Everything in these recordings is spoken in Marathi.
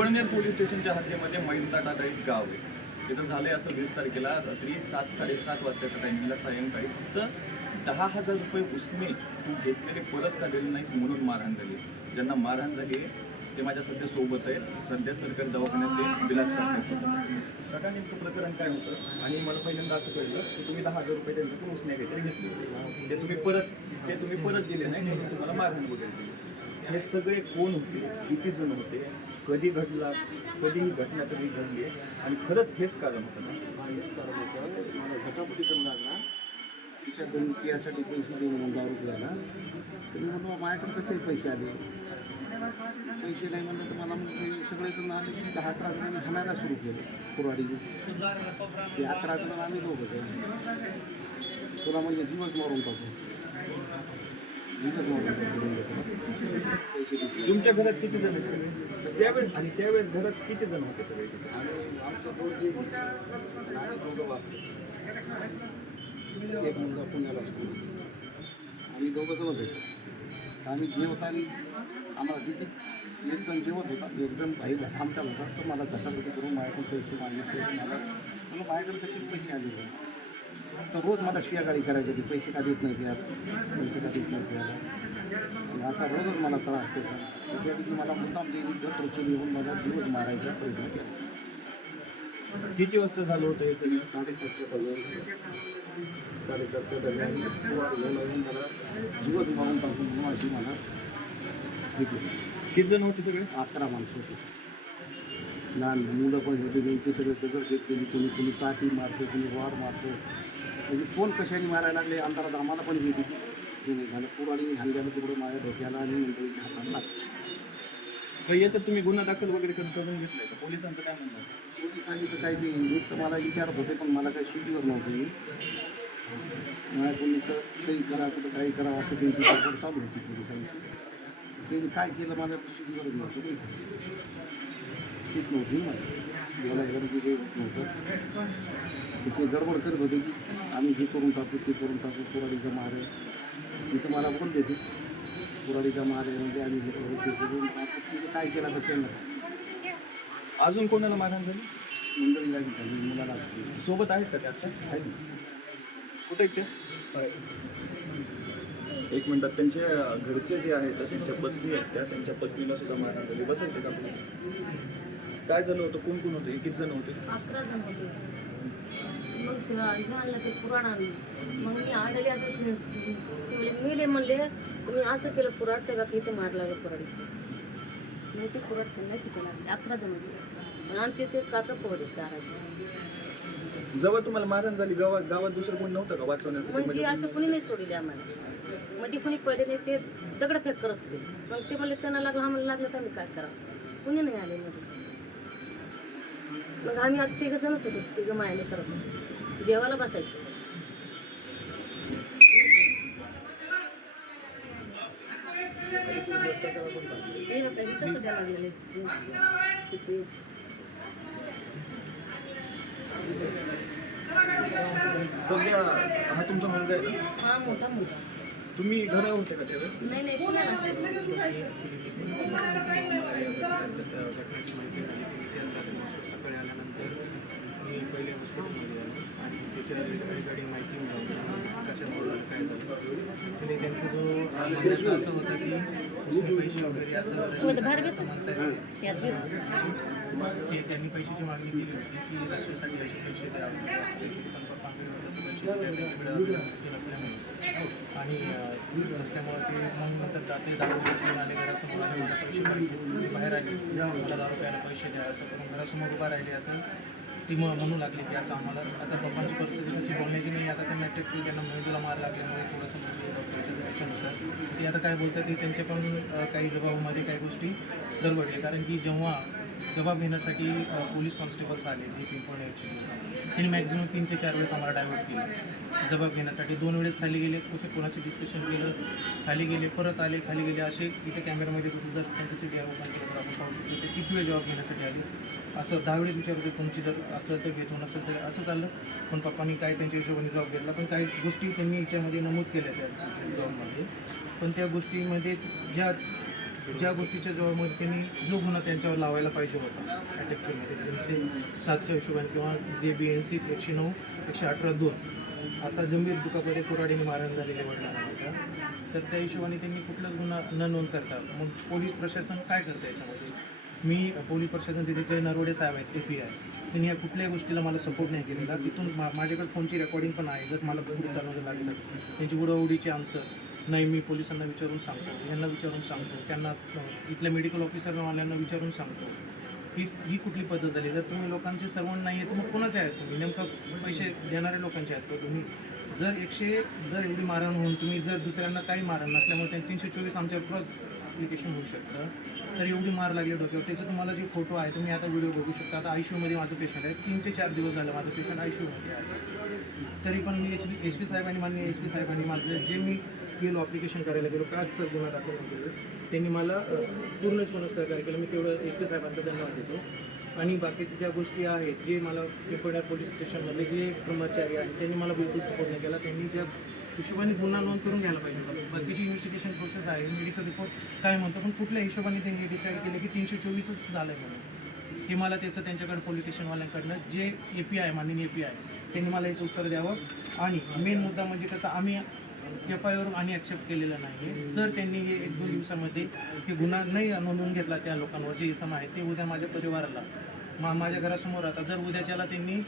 पिंपळनेर पोलीस स्टेशनच्या हद्दीमध्ये महिंदा टाटा एक गाव आहे. तिथं झालंय असं 20 तारखेला रात्री 7-7:30 वाजताच्या टायमिंगला सायंकाळी फक्त 10,000 रुपये उसने तू घेतलेले परत का दिले नाहीस म्हणून मारहाण झाली. ज्यांना मारहाण झाली आहे ते माझ्या सध्या सोबत आहेत. सध्या सरकारी दवाखान्यात ते बिलाज करतात. काका नेमकं प्रकरण काय होतं आणि मला पहिल्यांदा असं कळलं की तुम्ही 10,000 रुपये त्यांच्याकडून उसने काहीतरी घेतले होते. ते तुम्ही परत दिले नाही म्हणून तुम्हाला मारहाण वगैरे दिली. हे सगळे कोण होते, किती जण होते, कधी घडला, कधी ही घटना सगळी घडली आणि खरंच हेच कारण होतं ना? हेच कारण होतं. मला झटापटी करू लागला. तिच्या दोन पियासाठी पैसे देऊन म्हणून दारू प्यायला. तरी म्हणून माझ्याकडे कसे पैसे आले. पैसे नाही म्हणलं तर मला म्हणजे सगळे जण आले की 10-11 जणांनी हाणायला सुरू केलं कुऱ्हाडीने. ते 11 जण आम्ही दोघं तुला म्हणजे जीवच मारून टाकू. तुमच्या घरात किती जण आहेत सगळे त्यावेळेस घरात किती जण होते सगळे? आमचं दोन लेडीज आम्ही दोघं वापरले. एक मुलगा पुण्याला असतो. आम्ही दोघं जण भेटतो. आम्ही जेवताना आम्हाला तिथे एक जण जेवत होता, एक जण भाईला थांबता होता. तर मला झटापटी करून माझ्याकडून पैसे मागितले. मला माझ्याकडे कसे पैसे आले तर रोज मला शियागाळी करायची होती. पैसे का देत नाही प्यायला, पैसे का देत नाही प्यायला. असा रोजच मला त्रास त्याचा. तर त्या दिवशी मला मुद्दाम देईल घट उचलून येऊन मला दिवस मारायचा प्रयत्न केला. किती वाजता झालं होतं हे सगळं? 7:30च्या दरम्यान 7:30च्या दरम्यान येऊन मला दिवस मारून टाकून म्हणून अशी मला हे केलं. किती जण होते सगळे? 11 माणसं होते. लहान मुलं पण होते. त्यांचे सगळे सगळं घेत केली. कोणी काठी मारतो, कोणी वार मारतो. म्हणजे कोण कशाने मारायला लागले अंधारात आम्हाला पण हे दिली. हे नाही झालं. कुऱ्हाडीने हाणल्यानं तिकडं माझ्या डोक्याला आणि मंडळीच्या हाताला लागलं. याच्यात तुम्ही गुन्हा दाखल वगैरे करून घेतलाय का? पोलिसांचं काय म्हणणं? पोलिसांनी तर काही ते नुसतं मला विचारत होते पण मला काही सुचीवर नव्हतं. मला कोणीचं सही करा, कुठं काही करा असं त्यांची गडबड चालू होती पोलिसांची. त्यांनी काय केलं मला तर सुचीवरच नव्हतं. ठीक नव्हती मला बोलायला म्हणजे नव्हतं. ते गडबड करत होते की आम्ही हे करून टाकू, ते करून टाकू. कुऱ्हाडीचा मार आहे. तिथं मला बोल देते कुऱ्हाडीचा मार आहे म्हणजे आम्ही हे करू, ते करून तिथे काय केलं तर त्यांना. अजून कोणाला मारहाण झाली? मंडळीला झाली, मुलाला सोबत आहेत का त्या आता? आहेत. कुठे आहेत ते? एक मिनिटात. त्यांच्या घरचे जे आहेत त्यांच्या पत्नी आहेत त्यांच्या पत्नीला सुद्धा मारहाण झाली. बसायचे का? काय झालं होतं? कोण कोण होते? किती जण होते? 11 जण होते. मग आणलं ते पुराण आणलं. मग मी आडले असं मेले म्हणले तुम्ही असं केलं पुराड तेव्हा की इथे मार लागलं पुराडीचं. मग ते पुराड त्यांना तिथे लागले. 11 जण होते. आमचे ते काचा पोहत दाराचे. जेव्हा तुम्हाला मारहाण झाली गावात दुसरं कोण नव्हतं का वाचवण्यासाठी? म्हणजे असं कुणी नाही सोडले आम्हाला. मध्ये कुणी पडले नाही. ते दगडफेक करत होते. मग ते म्हणले त्यांना लागलं आम्हाला लागलं तर आम्ही काय करावं. कुणी नाही आले मध्ये. मग आम्ही आता 3 जणच होतो. 3 मायाने करत होतो. जेवायला बसायचं. हे नसायचं इथं सध्या लागलेले. सध्या हा तुमचा मुलगा आहे ना? हा मोठा मुलगा. तुम्ही घरावर होते का त्यावेळेस? नाही पुण्याला. सकाळी आल्यानंतर मी पहिले हॉस्पिटलमध्ये आलो आणि तिथे रिगार्डिंग माहिती मिळाली कशामुळे काय झालं. आणि त्यांचा जो म्हणण्याचं असं होतं की पैसे वगैरे असं म्हणतात की त्यांनी पैशाची मागणी केली होती की राष्ट्रीयसाठी असे पैसे द्यावे पण पप्पांकडे तसं नसल्यामुळे आणि नसल्यामुळे ते मग नंतर जाते दारू आले घरासमोर आले मला पैसे पाहिजे बाहेर आले मला दारू प्यायला पैसे द्या असं करून घरासमोर उभा राहिले असं ती म्हणू लागली की असं आम्हाला आता पप्पांची परिस्थिती कशी बोलण्याची नाही. आता त्यांना टेक्स्ट त्यांना मेंदूला मार लागल्यामुळे थोडंसं म्हणजे डॉक्टरच्या याच्यानुसार ते आता काय बोलतात की त्यांच्याकडून काही जबाबामध्ये काही गोष्टी दरवडल्या. कारण की जेव्हा जबाब घेण्यासाठी पोलीस कॉन्स्टेबल्स आले जे पिंपळनेरचे त्यांनी मॅक्झिमम 3 ते 4 वेळेस आम्हाला डायव्हर्ट केले जबाब घेण्यासाठी. 2 वेळेस खाली गेले, कोणाचे डिस्कशन केलं, खाली गेले, परत आले, खाली गेले. असे इथे कॅमेऱ्यामध्ये कसं जर त्यांच्यासाठी ओपन केलं तर आपण पाहू शकतो ते किती वेळ जबाब घेण्यासाठी आले. असं 10 वेळेस विचारत होते तुमची जर असं तर घेतो नसेल तर असं चाललं. पण पप्पांनी काय त्यांच्या हिशोबाने जबाब घेतला. पण काही गोष्टी त्यांनी याच्यामध्ये नमूद केल्या त्या जबाबमध्ये. पण त्या गोष्टीमध्ये ज्या ज्या गोष्टीच्या जवळमध्ये त्यांनी जो गुन्हा त्यांच्यावर लावायला पाहिजे होता ॲक्च्युअलमध्ये त्यांचे 7च्या हिशोबाने किंवा जे BNC 109 118(2) आता जंभीर दुखापती कुऱ्हाडीने मारहाण झालेले वडिलांना माझ्या, तर त्या हिशोबाने त्यांनी कुठलाच गुन्हा न नोंद करता मग पोलीस प्रशासन काय करतं याच्यामध्ये? मी पोलीस प्रशासन तिथे जे नरवडे साहेब आहेत API त्यांनी या कुठल्याही गोष्टीला मला सपोर्ट नाही केलेला. तिथून माझ्याकडे फोनची रेकॉर्डिंग पण आहे. जर मला पुढे चालवायला लागलं त्यांची उडवडीची आन्सर नाही, मी पोलिसांना विचारून सांगतो, यांना विचारून सांगतो, त्यांना इथल्या मेडिकल ऑफिसरवाल्यांना विचारून सांगतो. ही कुठली पद्धत झाली? जर तुम्ही लोकांचे सर्वंट नाही आहे तर मग कोणाचे आहेत तुम्ही? नेमकं पैसे देणारे लोकांचे आहेत का तुम्ही? जर एवढी मारहाण होऊन तुम्ही जर दुसऱ्यांना काही मारहाण नसल्यामुळे त्यांनी 324 आमच्यावर क्रॉस ॲप्लिकेशन होऊ शकतं, तर एवढी मार लागली डोक्यावर. त्याचे तुम्हाला जे फोटो आहे तुम्ही आता व्हिडिओ बघू शकता. आता ICUमध्ये माझं पेशंट आहे, 3 ते 4 दिवस झालं माझं पेशंट ICUमध्ये आहे. तरी पण मी SP साहेबांनी माननीय SP साहेबांनी माझं जे मी गेलो ॲप्लिकेशन करायला गेलो का सर गुन्हा दाखल केलं, त्यांनी मला पूर्णपणे सहकार्य केलं. मी तेवढं SP साहेबांचा धन्यवाद देतो. आणि बाकीच्या ज्या गोष्टी आहेत जे मला पिंपळनेर पोलीस स्टेशनमधले जे कर्मचारी आहेत त्यांनी मला बिलकुल सपोर्ट नाही केला. त्यांनी ज्या हिशोबाने गुन्हा नोंद करून घ्यायला पाहिजे होता. बाकीची इन्व्हेस्टिगेशन प्रोसेस आहे, मेडिकल रिपोर्ट काय म्हणतो, पण कुठल्या हिशोबाने त्यांनी डिसाईड केलं की 324च झालं आहे म्हणून. हे मला त्याचं त्यांच्याकडे पोलीस स्टेशनवाल्यांकडनं जे API माननीय API त्यांनी मला याचं उत्तर द्यावं. आणि मेन मुद्दा म्हणजे कसं, आम्ही FIR आणि ॲक्सेप्ट केलेलं नाही. जर त्यांनी हे 1-2 दिवसामध्ये हे गुन्हा नाही नोंदवून घेतला त्या लोकांवर जे इसम आहे ते उद्या माझ्या परिवाराला माझ्या घरासमोर राहतात. जर उद्याच्याला त्यांनी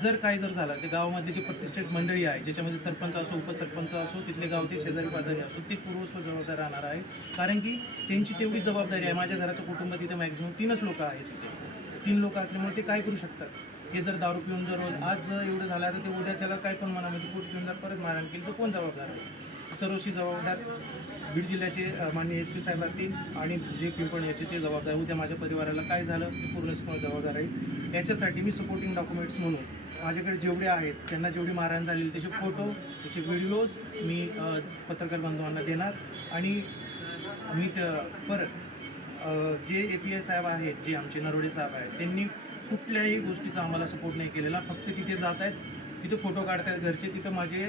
जर झालं ते गावामधली जी प्रतिष्ठित मंडळी आहे ज्याच्यामध्ये सरपंच असो उपसरपंच असो तिथले गावचे शेजारी पाजारी असो ते पूर्वस्व जबाबदार राहणार आहे. कारण की त्यांची तेवढी जबाबदारी आहे. माझ्या घराचं कुटुंब तिथे मॅक्झिमम 3च लोक आहेत. तिथे 3 लोक असल्यामुळे ते काय करू शकतात? हे जर दारू पिऊन जर आज एवढं झालं तर ते उद्याच्याला काय पण मनामध्ये पोट पिऊन जर परत मारहाण केली तर कोण जबाबदार आहे? सर्वशी जबाबदार बीड जिल्ह्याचे माननीय SP साहेब असतील आणि जे पिंपळनेरचे ते जबाबदार. उद्या माझ्या परिवाराला काय झालं ते पूर्णपणे जबाबदार आहे. याच्यासाठी मी सपोर्टिंग डॉक्युमेंट्स म्हणून माझ्याकडे जेवढे आहेत त्यांना जेवढी मारहाण झालेली त्याचे फोटो त्याचे व्हिडिओज मी पत्रकार बांधवांना देणार. आणि मी जे API साहेब आहेत जे आमचे नरवडे साहेब आहेत त्यांनी कुठल्याही गोष्टीचा आम्हाला सपोर्ट नाही केलेला. फक्त तिथे जात आहेत, तिथे फोटो काढत आहेत घरचे. तिथं माझे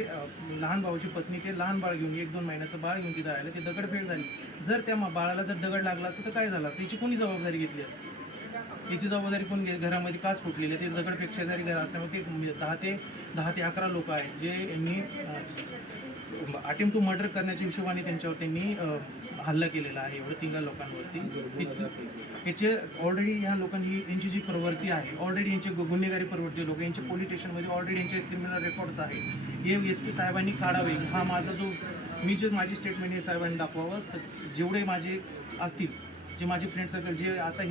लहान भाऊची पत्नी ते लहान बाळ घेऊन 1-2 महिन्याचं बाळ घेऊन तिथं राहिलं. ते दगडफेड झाली. जर त्या बाळाला जर दगड लागला असतं तर काय झालं असतं? याची कोणी जबाबदारी घेतली असती? याची जबाबदारी कोण घरामध्ये काच फुटलेली आहे? ते दगडफेक शेजारी घर असल्यामुळे ते 10 ते 11 लोक आहेत जे यांनी अटेम्प्ट टू मर्डर करण्याच्या हिशोबाने त्यांनी हल्ला केलेला आहे. एवढं 3 लोकांवरती. याचे ऑलरेडी ह्या लोकांनी यांची जी प्रवृत्ती आहे ऑलरेडी यांचे गुन्हेगारी प्रवृत्ती लोक यांचे पोलीस स्टेशनमध्ये ऑलरेडी यांचे क्रिमिनल रेकॉर्ड्स आहेत. हे SP साहेबांनी काढावे. हा माझा माझी स्टेटमेंट हे साहेबांनी दाखवावं. जेवढे माझे असतील जे माझे फ्रेंड सर्कल जे आता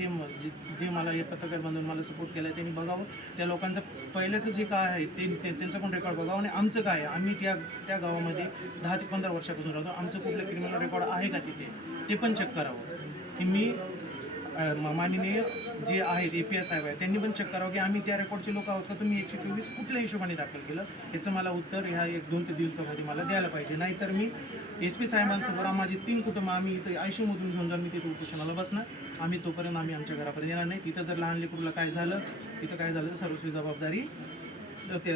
जे मला हे पत्रकार बांधून मला सपोर्ट केला आहे त्यांनी बघावं. त्या लोकांचं पहिल्याचं जे काय आहे ते त्यांचं पण रेकॉर्ड बघावं. आणि आमचं काय आहे, आम्ही त्या गावामध्ये 10 ते 15 वर्षापासून राहतो. आमचं कुठलं क्रिमिनल रेकॉर्ड आहे का तिथे ते पण चेक करावं. की मी माननीय जे आहेत API साहेब आहेत त्यांनी पण चेक करावं की आम्ही त्या रेकॉर्डचे लोक आहोत का, तुम्ही 124 कुठल्या हिशोबाने दाखल केलं याचं मला उत्तर ह्या 1-2 दिवसामध्ये मला द्यायला पाहिजे. नाहीतर मी SP साहेबांसोबत माझी 3 कुटुंब आम्ही इथं ICUमधून घेऊन जाऊन मी तिथे उपोषणाला बसणार. आम्ही तोपर्यंत आम्ही आमच्या घरापर्यंत येणार नाही. तिथं जर लहान लेकरूला काय झालं तिथं काय झालं तर सर्वस्वी जबाबदारी ते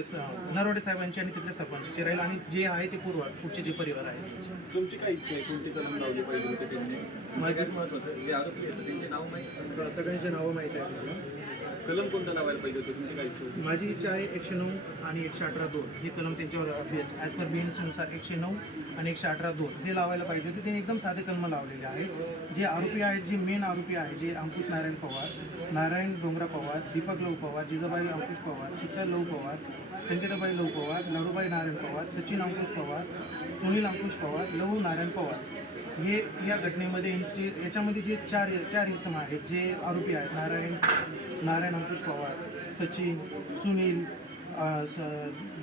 नरवडे साहेबांची आणि तिथल्या सरपंचाची राहील. आणि जे आहे ते पुढचे जे परिवार आहे. तुमची काय इच्छा आहे? कोणते कलम लावले पाहिजे होते त्यांनी? सगळ्यात महत्त्वाचं जे आरोपी आहेत त्यांचे नाव माहीत, सगळ्यांची नावं माहीत आहेत मला. कलम कोणतं लावायला पाहिजे होतं? तुमची काय इच्छा होती? माझी इच्छा आहे 109 आणि 118(2) हे कलम त्यांच्यावर ॲज पर BNC नुसार 109 आणि 118(2) हे लावायला पाहिजे होते. त्यांनी एकदम साधे कलम लावलेले आहेत. जे आरोपी आहेत जे मेन आरोपी आहेत जे अंकुश नारायण पवार, नारायण डोंगरा पवार, दीपक लव पवार, जिजाबाई अंकुश पवार, चित्ता लव पवार, संकेताबाई लव पवार, लाडूबाई नारायण पवार, सचिन अंकुश पवार, सुनील अंकुश पवार, लहू नारायण पवार हे या घटनेमध्ये याच्यामध्ये जे चार इसम आहेत जे आरोपी आहेत नारायण अंकुश पवार, सचिन, सुनील,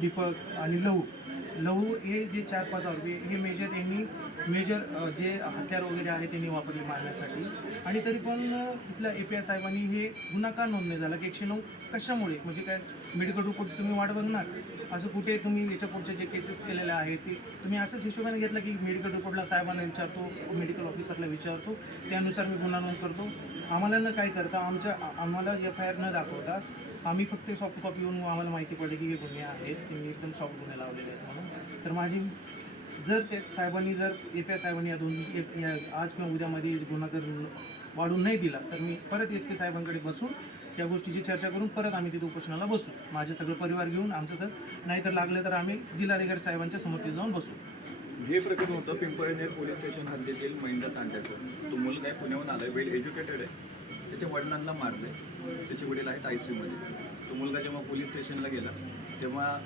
दीपक आणि लहू हे जे 4-5 आरोपी हे मेजर जे हत्यार वगैरे आहे त्यांनी वापरले मारण्यासाठी. आणि तरी पण इथल्या API साहेबांनी हे गुन्हा का नोंद नाही झाला की 109 कशामुळे? म्हणजे काय मेडिकल रिपोर्ट तुम्ही वाट बघणार? असं कुठे तुम्ही याच्या पुढचे जे केसेस केलेले आहेत ते तुम्ही असंच हिशोबाने घेतलं की मेडिकल रिपोर्टला साहेबांना विचारतो, मेडिकल ऑफिसरला विचारतो, त्यानुसार मी गुन्हा नोंद करतो. आम्हाला न काय करता आम्हाला FIR न दाखवता आम्ही फक्त सॉफ्ट कॉपी येऊन आम्हाला माहिती पडली की हे गुन्हे आहेत, त्यांनी एकदम सॉफ्ट गुन्हे लावलेले आहेत म्हणून. तर माझी जर ते साहेबांनी जर API साहेबांनी आज किंवा उद्यामध्ये गुन्हा जर वाढून नाही दिला तर मी परत SP साहेबांकडे बसून त्या गोष्टीची चर्चा करून परत आम्ही तिथे उपोषणाला बसू. माझे सगळं परिवार घेऊन आमचं सर नाहीतर लागलं तर आम्ही जिल्हाधिकारी साहेबांच्या समोर जाऊन बसू. हे प्रकरण होतं पिंपळनेर पोलीस स्टेशन हद्दीतील महिंद्रा तांड्याचं. तो मुलगा आहे, पुण्याहून आलाय, वेल एज्युकेटेड आहे, त्याच्या वडिलांना मारले, त्याचे वडील आहेत ICU मध्ये. तो मुलगा जेव्हा पोलीस स्टेशनला गेला तेव्हा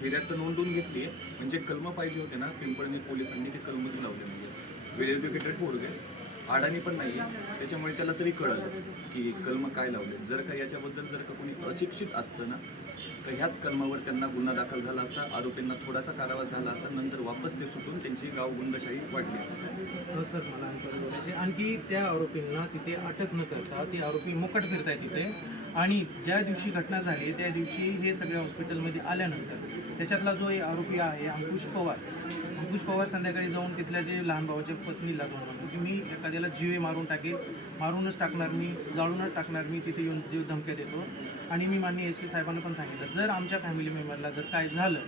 फिर्याद तर नोंदवून घेतली आहे, म्हणजे कलम पाहिजे होते ना पिंपळनेर पोलिसांनी, ते कलमच लावले नाही. वेल एज्युकेटेड पोरगे, अडाणी पण नाही आहे, त्याच्यामुळे त्याला तरी कळलं की कलम काय लावले. जर का याच्याबद्दल जर का कोणी अशिक्षित असतं ना तर ह्याच कलमावर त्यांना गुन्हा दाखल झाला असता, आरोपींना थोडासा कारावास झाला असता, नंतर वापस ते सुटून त्यांची गाव गुंडशाही वाढली असती. सर मला आणखी बोलायचे, आणखी त्या आरोपींना तिथे अटक न करता ते आरोपी मोकाट फिरताय तिथे. आणि ज्या दिवशी घटना झाली त्या दिवशी हे सगळे हॉस्पिटलमध्ये आल्यानंतर त्याच्यातला जो आरोपी आहे अंकुश पवार संध्याकाळी जाऊन तिथल्या जे लहान भावाच्या पत्नीला म्हणतो की मी एखाद्याला जीवे मारून टाकेल, मारूनच टाकणार मी, जाळूनच टाकणार मी, तिथे येऊन जीव धमक्या देतो. आणि मी माननीय SP साहेबांना पण सांगितलं जर आमच्या फॅमिली मेंबरला जर काय झालं,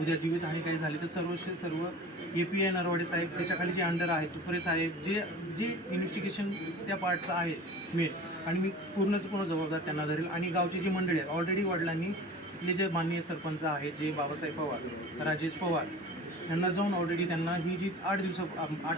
उद्या जीवितहानी काही झाली तर सर्व API नरवाडे साहेब, त्याच्याखाली जे अंडर आहेत तुपरे साहेब, जे इन्व्हेस्टिगेशन त्या पार्टचं आहे मेन, आणि मी पूर्ण जबाबदार त्यांना धरेल. आणि गावची जी मंडळी आहेत ऑलरेडी वडिलांनी तिथले जे माननीय सरपंच आहेत जे बाबासाहेब पवार, राजेश पवार यांना जाऊन ऑलरेडी त्यांना ही जी 8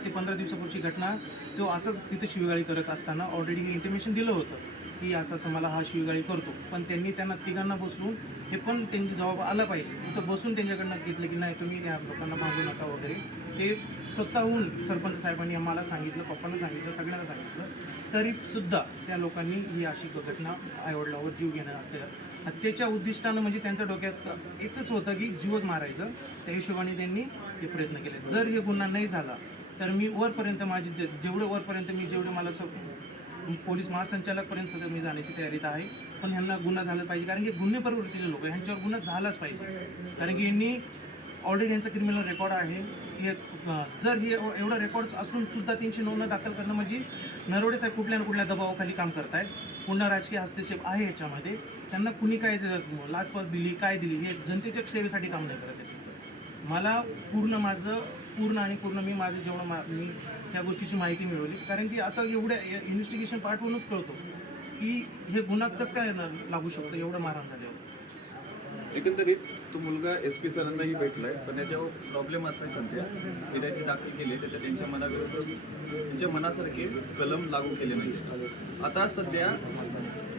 ते 15 दिवसापूर्वीची घटना, तो असंच तिथे शिवीगाळी करत असताना ऑलरेडी हे इंटिमेशन दिलं होतं की असं मला हा शिवीगाळी करतो. पण त्यांना तिघांना बसवून हे पण त्यांची जबाब आला पाहिजे, तिथं बसून त्यांच्याकडनं घेतलं की नाही तुम्ही या लोकांना भांडू नका वगैरे. ते स्वतःहून सरपंच साहेबांनी आम्हाला सांगितलं, पप्पांना सांगितलं, सगळ्यांना सांगितलं, तरीसुद्धा त्या लोकांनी ही अशी घटना आईवडिलावर जीव घेणं, हत्येच्या उद्दिष्टानं म्हणजे त्यांच्या डोक्यात एकच होतं की जीवच मारायचं. त्या हिशोबाने त्यांनी हे प्रयत्न केले. जर हे गुन्हा नाही झाला तर मी वरपर्यंत जेवढे मला पोलीस महासंचालकपर्यंत सुद्धा मी जाण्याची तयारीत आहे. पण ह्यांना गुन्हा झाला पाहिजे, कारण की गुन्हे प्रवृत्तीचे लोक ह्यांच्यावर गुन्हा झालाच पाहिजे. कारण की यांनी ऑलरेडी यांचा क्रिमिनल रेकॉर्ड आहे. हे जर हे एवढा रेकॉर्ड असून सुद्धा त्यांची नोंद दाखल करणं म्हणजे नरवडे साहेब कुठल्या ना कुठल्या दबावाखाली काम करतायत. पुन्हा राजकीय हस्तक्षेप आहे याच्यामध्ये. त्यांना कुणी काय लाचपास दिली, काय दिली, हे जनतेच्या सेवेसाठी काम नाही करत आहे. सर मला पूर्ण मी माझं जेवढं मी त्या गोष्टीची माहिती मिळवली. कारण की आता एवढ्या इन्व्हेस्टिगेशन पार्टवरूनच कळतो की हे गुन्हा कसं काय लागू शकतो एवढं मारहाण झाल्यावर. एकंदरीत तो मुलगा SP सरांनाही भेटलाय, पण त्याच्यावर प्रॉब्लेम असा आहे सध्या फिर्यादी दाखल केली, त्याच्या त्यांच्या मनाविरुद्ध त्यांच्या मनासारखे कलम लागू केले नाही. आता सध्या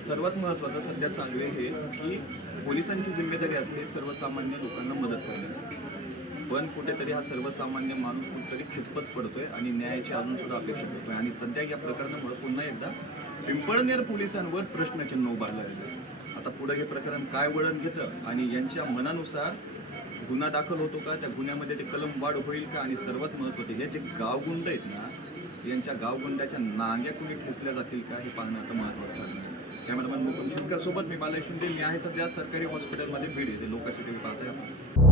सर्वात महत्त्वाचं सध्या चालू आहे हे की पोलिसांची जिम्मेदारी असते सर्वसामान्य लोकांना मदत करण्याची, पण कुठेतरी हा सर्वसामान्य माणूस कुठेतरी खितपत पडतोय आणि न्यायाची अजून सुद्धा अपेक्षा करतोय. आणि सध्या या प्रकरणामुळे पुन्हा एकदा पिंपळनेर पोलिसांवर प्रश्नचिन्ह उभारलं आहे. आता पुढे हे प्रकरण काय वळण घेतं आणि यांच्या मनानुसार गुन्हा दाखल होतो का, त्या गुन्ह्यामध्ये ते कलम वाढ होईल का, आणि सर्वात महत्त्वाचे हे जे गावगुंड आहेत ना यांच्या गावगुंडाच्या नांग्या कुणी ठेचल्या जातील का हे पाहणं आता महत्त्वाचं आहे. कॅमेरामॅन मुकुंद शिंदकर सोबत मी बालाजी शिंदे. मी आहे सध्या सरकारी हॉस्पिटलमध्ये बीड येते लोकांसाठी पाहतोय आपण.